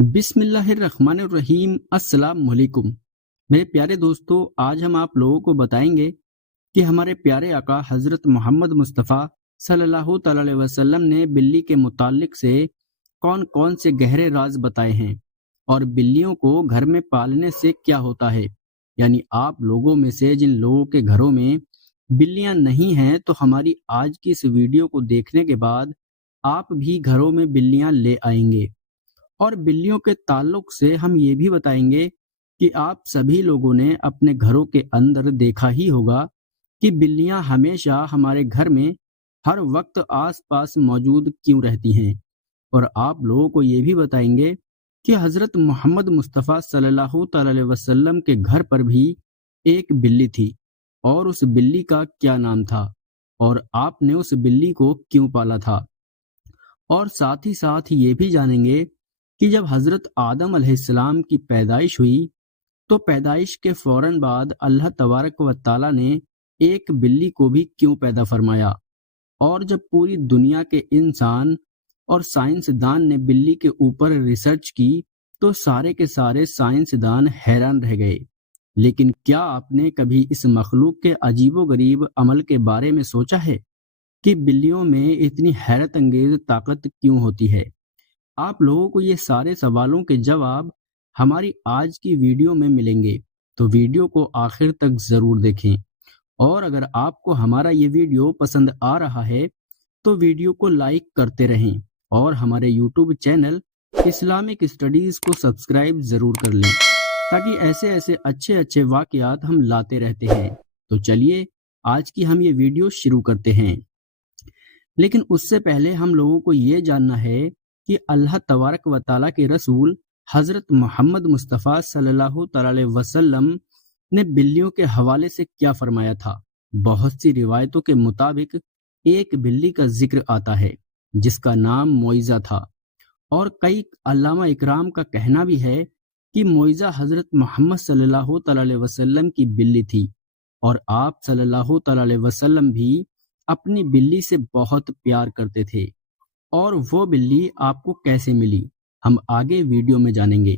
بسم اللہ الرحمن الرحیم۔ السلام علیکم میرے پیارے دوستو، آج ہم آپ لوگوں کو بتائیں گے کہ ہمارے پیارے آقا حضرت محمد مصطفیٰ صلی اللہ تعالی علیہ وسلم نے بلی کے متعلق سے کون کون سے گہرے راز بتائے ہیں اور بلیوں کو گھر میں پالنے سے کیا ہوتا ہے۔ یعنی آپ لوگوں میں سے جن لوگوں کے گھروں میں بلیاں نہیں ہیں تو ہماری آج کی اس ویڈیو کو دیکھنے کے بعد آپ بھی گھروں میں بلیاں لے آئیں گے۔ اور بلیوں کے تعلق سے ہم یہ بھی بتائیں گے کہ آپ سبھی لوگوں نے اپنے گھروں کے اندر دیکھا ہی ہوگا کہ بلیاں ہمیشہ ہمارے گھر میں ہر وقت آس پاس موجود کیوں رہتی ہیں۔ اور آپ لوگوں کو یہ بھی بتائیں گے کہ حضرت محمد مصطفیٰ صلی اللہ تعالی علیہ وسلم کے گھر پر بھی ایک بلی تھی اور اس بلی کا کیا نام تھا اور آپ نے اس بلی کو کیوں پالا تھا۔ اور ساتھ ہی ساتھ یہ بھی جانیں گے کہ جب حضرت آدم علیہ السلام کی پیدائش ہوئی تو پیدائش کے فوراً بعد اللہ تبارک و تعالیٰ نے ایک بلی کو بھی کیوں پیدا فرمایا، اور جب پوری دنیا کے انسان اور سائنسدان نے بلی کے اوپر ریسرچ کی تو سارے کے سارے سائنسدان حیران رہ گئے۔ لیکن کیا آپ نے کبھی اس مخلوق کے عجیب و غریب عمل کے بارے میں سوچا ہے کہ بلیوں میں اتنی حیرت انگیز طاقت کیوں ہوتی ہے؟ آپ لوگوں کو یہ سارے سوالوں کے جواب ہماری آج کی ویڈیو میں ملیں گے، تو ویڈیو کو آخر تک ضرور دیکھیں۔ اور اگر آپ کو ہمارا یہ ویڈیو پسند آ رہا ہے تو ویڈیو کو لائک کرتے رہیں اور ہمارے یوٹیوب چینل اسلامک اسٹڈیز کو سبسکرائب ضرور کر لیں تاکہ ایسے اچھے واقعات ہم لاتے رہتے ہیں۔ تو چلیے آج کی ہم یہ ویڈیو شروع کرتے ہیں، لیکن اس سے پہلے ہم لوگوں کو یہ جاننا ہے کہ اللہ تبارک و تعالیٰ کے رسول حضرت محمد مصطفیٰ صلی اللہ تعالی علیہ وسلم نے بلیوں کے حوالے سے کیا فرمایا تھا۔ بہت سی روایتوں کے مطابق ایک بلی کا ذکر آتا ہے جس کا نام موئزہ تھا، اور کئی علامہ اکرام کا کہنا بھی ہے کہ موئزہ حضرت محمد صلی اللہ تعالی علیہ وسلم کی بلی تھی، اور آپ صلی اللہ تعالی علیہ وسلم بھی اپنی بلی سے بہت پیار کرتے تھے۔ اور وہ بلی آپ کو کیسے ملی ہم آگے ویڈیو میں جانیں گے۔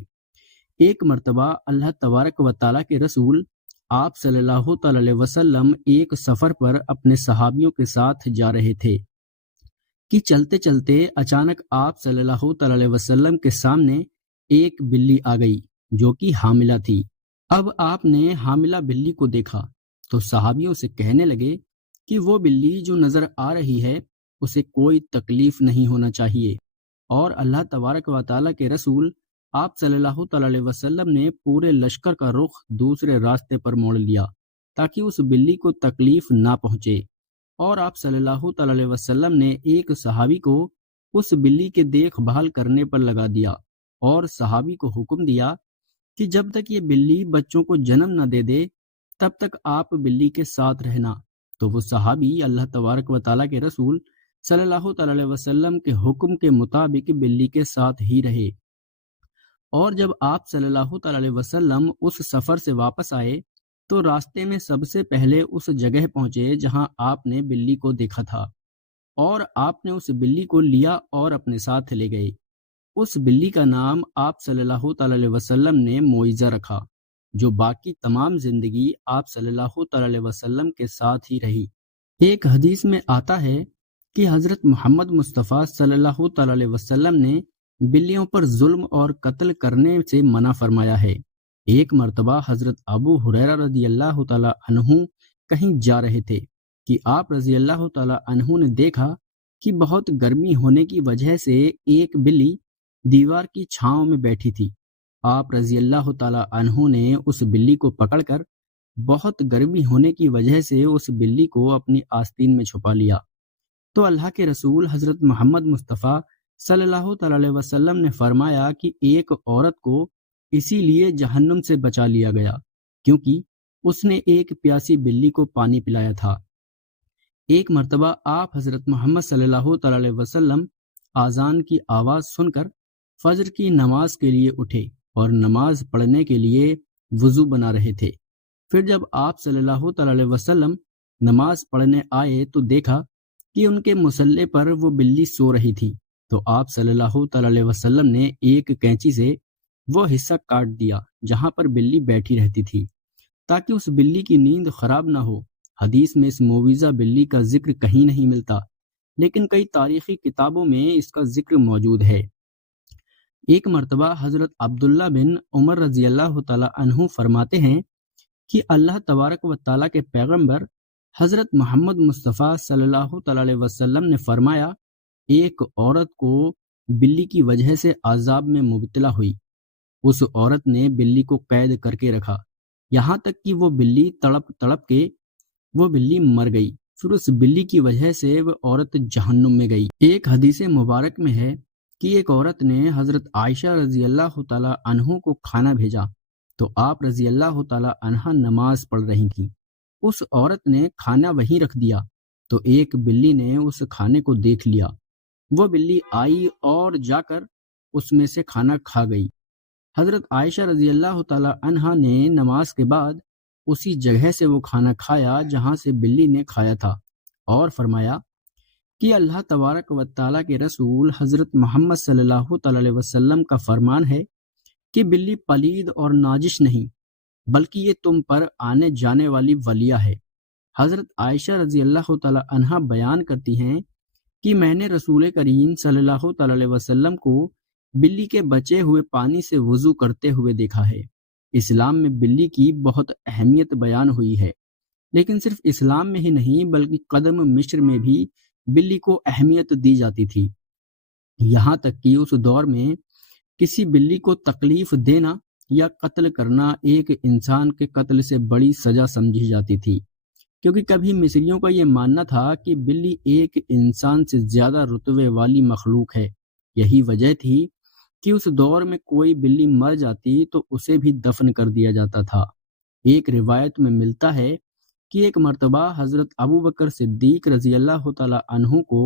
ایک مرتبہ اللہ تبارک و تعالیٰ کے رسول آپ صلی اللہ تعالی علیہ وسلم ایک سفر پر اپنے صحابیوں کے ساتھ جا رہے تھے کہ چلتے چلتے اچانک آپ صلی اللہ تعالی علیہ وسلم کے سامنے ایک بلی آ گئی جو کہ حاملہ تھی۔ اب آپ نے حاملہ بلی کو دیکھا تو صحابیوں سے کہنے لگے کہ وہ بلی جو نظر آ رہی ہے اسے کوئی تکلیف نہیں ہونا چاہیے، اور اللہ تبارک و تعالیٰ کے رسول آپ صلی اللہ تعالی علیہ وسلم نے پورے لشکر کا رخ دوسرے راستے پر موڑ لیا تاکہ اس بلی کو تکلیف نہ پہنچے، اور آپ صلی اللہ تعالی علیہ وسلم نے ایک صحابی کو اس بلی کے دیکھ بھال کرنے پر لگا دیا، اور صحابی کو حکم دیا کہ جب تک یہ بلی بچوں کو جنم نہ دے دے تب تک آپ بلی کے ساتھ رہنا۔ تو وہ صحابی اللہ تبارک و تعالیٰ کے رسول صلی اللہ تعالی علیہ وسلم کے حکم کے مطابق بلی کے ساتھ ہی رہے، اور جب آپ صلی اللہ تعالی علیہ وسلم اس سفر سے واپس آئے تو راستے میں سب سے پہلے اس جگہ پہنچے جہاں آپ نے بلی کو دیکھا تھا، اور آپ نے اس بلی کو لیا اور اپنے ساتھ لے گئے۔ اس بلی کا نام آپ صلی اللہ تعالی علیہ وسلم نے موئزہ رکھا، جو باقی تمام زندگی آپ صلی اللہ تعالی علیہ وسلم کے ساتھ ہی رہی۔ ایک حدیث میں آتا ہے کہ حضرت محمد مصطفیٰ صلی اللہ تعالی علیہ وسلم نے بلیوں پر ظلم اور قتل کرنے سے منع فرمایا ہے۔ ایک مرتبہ حضرت ابو ہریرہ رضی اللہ تعالی عنہ کہیں جا رہے تھے کہ آپ رضی اللہ تعالی عنہ نے دیکھا کہ بہت گرمی ہونے کی وجہ سے ایک بلی دیوار کی چھاؤں میں بیٹھی تھی۔ آپ رضی اللہ تعالی عنہ نے اس بلی کو پکڑ کر بہت گرمی ہونے کی وجہ سے اس بلی کو اپنی آستین میں چھپا لیا۔ تو اللہ کے رسول حضرت محمد مصطفیٰ صلی اللہ تعالی علیہ وسلم نے فرمایا کہ ایک عورت کو اسی لیے جہنم سے بچا لیا گیا کیونکہ اس نے ایک پیاسی بلی کو پانی پلایا تھا۔ ایک مرتبہ آپ حضرت محمد صلی اللہ تعالی علیہ وسلم اذان کی آواز سن کر فجر کی نماز کے لیے اٹھے اور نماز پڑھنے کے لیے وضو بنا رہے تھے۔ پھر جب آپ صلی اللہ تعالی علیہ وسلم نماز پڑھنے آئے تو دیکھا کہ ان کے مصلے پر وہ بلی سو رہی تھی۔ تو آپ صلی اللہ تعالی علیہ وسلم نے ایک کینچی سے وہ حصہ کاٹ دیا جہاں پر بلی بیٹھی رہتی تھی، تاکہ اس بلی کی نیند خراب نہ ہو۔ حدیث میں اس معویزہ بلی کا ذکر کہیں نہیں ملتا، لیکن کئی تاریخی کتابوں میں اس کا ذکر موجود ہے۔ ایک مرتبہ حضرت عبداللہ بن عمر رضی اللہ تعالی عنہ فرماتے ہیں کہ اللہ تبارک و تعالیٰ کے پیغمبر حضرت محمد مصطفیٰ صلی اللہ تعالی علیہ وسلم نے فرمایا، ایک عورت کو بلی کی وجہ سے عذاب میں مبتلا ہوئی۔ اس عورت نے بلی کو قید کر کے رکھا، یہاں تک کہ وہ بلی تڑپ تڑپ کے وہ بلی مر گئی۔ پھر اس بلی کی وجہ سے وہ عورت جہنم میں گئی۔ ایک حدیث مبارک میں ہے کہ ایک عورت نے حضرت عائشہ رضی اللہ تعالی عنہ کو کھانا بھیجا تو آپ رضی اللہ تعالی عنہ نماز پڑھ رہی تھیں۔ اس عورت نے کھانا وہیں رکھ دیا تو ایک بلی نے اس کھانے کو دیکھ لیا۔ وہ بلی آئی اور جا کر اس میں سے کھانا کھا گئی۔ حضرت عائشہ رضی اللہ تعالی عنہا نے نماز کے بعد اسی جگہ سے وہ کھانا کھایا جہاں سے بلی نے کھایا تھا، اور فرمایا کہ اللہ تبارک و تعالیٰ کے رسول حضرت محمد صلی اللہ تعالی علیہ وسلم کا فرمان ہے کہ بلی پلید اور ناجش نہیں، بلکہ یہ تم پر آنے جانے والی ولیہ ہے۔ حضرت عائشہ رضی اللہ تعالی عنہا بیان کرتی ہیں کہ میں نے رسول کریم صلی اللہ تعالی علیہ وسلم کو بلی کے بچے ہوئے پانی سے وضو کرتے ہوئے دیکھا ہے۔ اسلام میں بلی کی بہت اہمیت بیان ہوئی ہے، لیکن صرف اسلام میں ہی نہیں بلکہ قدم مصر میں بھی بلی کو اہمیت دی جاتی تھی، یہاں تک کہ اس دور میں کسی بلی کو تکلیف دینا یا قتل کرنا ایک انسان کے قتل سے بڑی سزا سمجھی جاتی تھی، کیونکہ کبھی مصریوں کا یہ ماننا تھا کہ بلی ایک انسان سے زیادہ رتبے والی مخلوق ہے۔ یہی وجہ تھی کہ اس دور میں کوئی بلی مر جاتی تو اسے بھی دفن کر دیا جاتا تھا۔ ایک روایت میں ملتا ہے کہ ایک مرتبہ حضرت ابوبکر صدیق رضی اللہ تعالی عنہ کو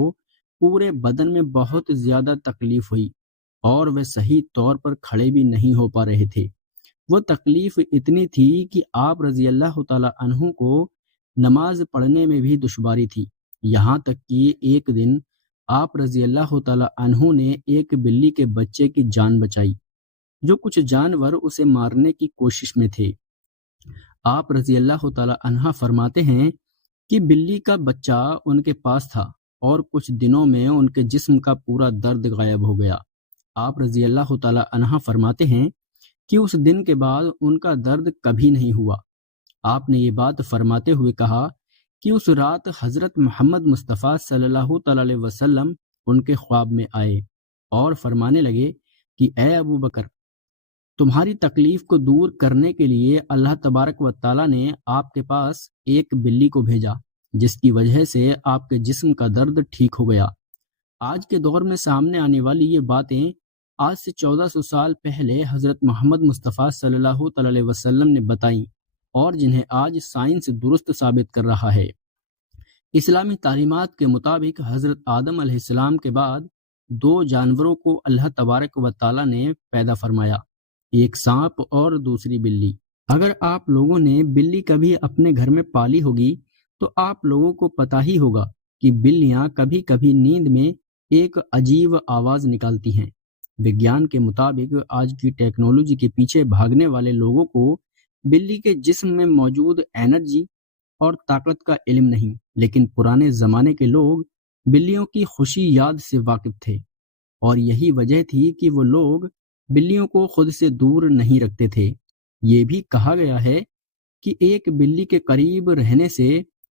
پورے بدن میں بہت زیادہ تکلیف ہوئی اور وہ صحیح طور پر کھڑے بھی نہیں ہو پا رہے تھے۔ وہ تکلیف اتنی تھی کہ آپ رضی اللہ تعالی عنہ کو نماز پڑھنے میں بھی دشواری تھی، یہاں تک کہ ایک دن آپ رضی اللہ تعالی عنہ نے ایک بلی کے بچے کی جان بچائی جو کچھ جانور اسے مارنے کی کوشش میں تھے۔ آپ رضی اللہ تعالی عنہ فرماتے ہیں کہ بلی کا بچہ ان کے پاس تھا اور کچھ دنوں میں ان کے جسم کا پورا درد غائب ہو گیا۔ آپ رضی اللہ تعالی عنہ فرماتے ہیں کہ اس دن کے بعد ان کا درد کبھی نہیں ہوا۔ آپ نے یہ بات فرماتے ہوئے کہا کہ اس رات حضرت محمد مصطفیٰ صلی اللہ تعالی علیہ وسلم ان کے خواب میں آئے اور فرمانے لگے کہ اے ابو بکر، تمہاری تکلیف کو دور کرنے کے لیے اللہ تبارک و تعالیٰ نے آپ کے پاس ایک بلی کو بھیجا جس کی وجہ سے آپ کے جسم کا درد ٹھیک ہو گیا۔ آج کے دور میں سامنے آنے والی یہ باتیں آج سے 1400 سال پہلے حضرت محمد مصطفیٰ صلی اللہ تعالی علیہ وسلم نے بتائیں اور جنہیں آج سائنس درست ثابت کر رہا ہے۔ اسلامی تعلیمات کے مطابق حضرت آدم علیہ السلام کے بعد 2 جانوروں کو اللہ تبارک و تعالیٰ نے پیدا فرمایا، ایک سانپ اور دوسری بلی۔ اگر آپ لوگوں نے بلی کبھی اپنے گھر میں پالی ہوگی تو آپ لوگوں کو پتہ ہی ہوگا کہ بلیاں کبھی کبھی نیند میں ایک عجیب آواز نکالتی ہیں۔ وگیان کے مطابق آج کی ٹیکنالوجی کے پیچھے بھاگنے والے لوگوں کو بلی کے جسم میں موجود انرجی اور طاقت کا علم نہیں، لیکن پرانے زمانے کے لوگ بلیوں کی خوشی یاد سے واقف تھے، اور یہی وجہ تھی کہ وہ لوگ بلیوں کو خود سے دور نہیں رکھتے تھے۔ یہ بھی کہا گیا ہے کہ ایک بلی کے قریب رہنے سے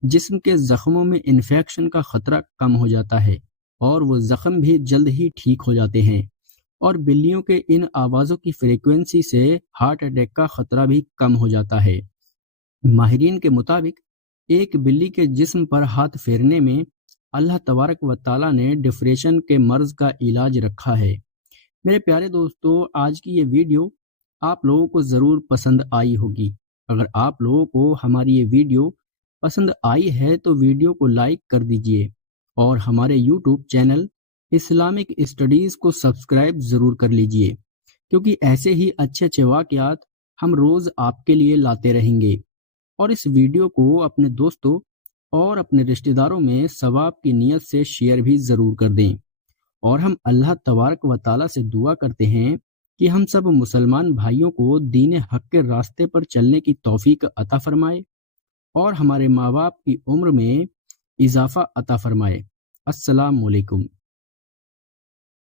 جسم کے زخموں میں انفیکشن کا خطرہ کم ہو جاتا ہے اور وہ زخم بھی جلد ہی ٹھیک ہو جاتے ہیں، اور بلیوں کے ان آوازوں کی فریکوینسی سے ہارٹ اٹیک کا خطرہ بھی کم ہو جاتا ہے۔ ماہرین کے مطابق ایک بلی کے جسم پر ہاتھ پھیرنے میں اللہ تبارک و تعالیٰ نے ڈپریشن کے مرض کا علاج رکھا ہے۔ میرے پیارے دوستو، آج کی یہ ویڈیو آپ لوگوں کو ضرور پسند آئی ہوگی۔ اگر آپ لوگوں کو ہماری یہ ویڈیو پسند آئی ہے تو ویڈیو کو لائک کر دیجئے اور ہمارے یوٹیوب چینل اسلامک اسٹڈیز کو سبسکرائب ضرور کر لیجئے، کیونکہ ایسے ہی اچھے اچھے واقعات ہم روز آپ کے لیے لاتے رہیں گے۔ اور اس ویڈیو کو اپنے دوستوں اور اپنے رشتہ داروں میں ثواب کی نیت سے شیئر بھی ضرور کر دیں۔ اور ہم اللہ تبارک و تعالیٰ سے دعا کرتے ہیں کہ ہم سب مسلمان بھائیوں کو دین حق کے راستے پر چلنے کی توفیق عطا فرمائے اور ہمارے ماں باپ کی عمر میں اضافہ عطا فرمائے۔ السلام علیکم۔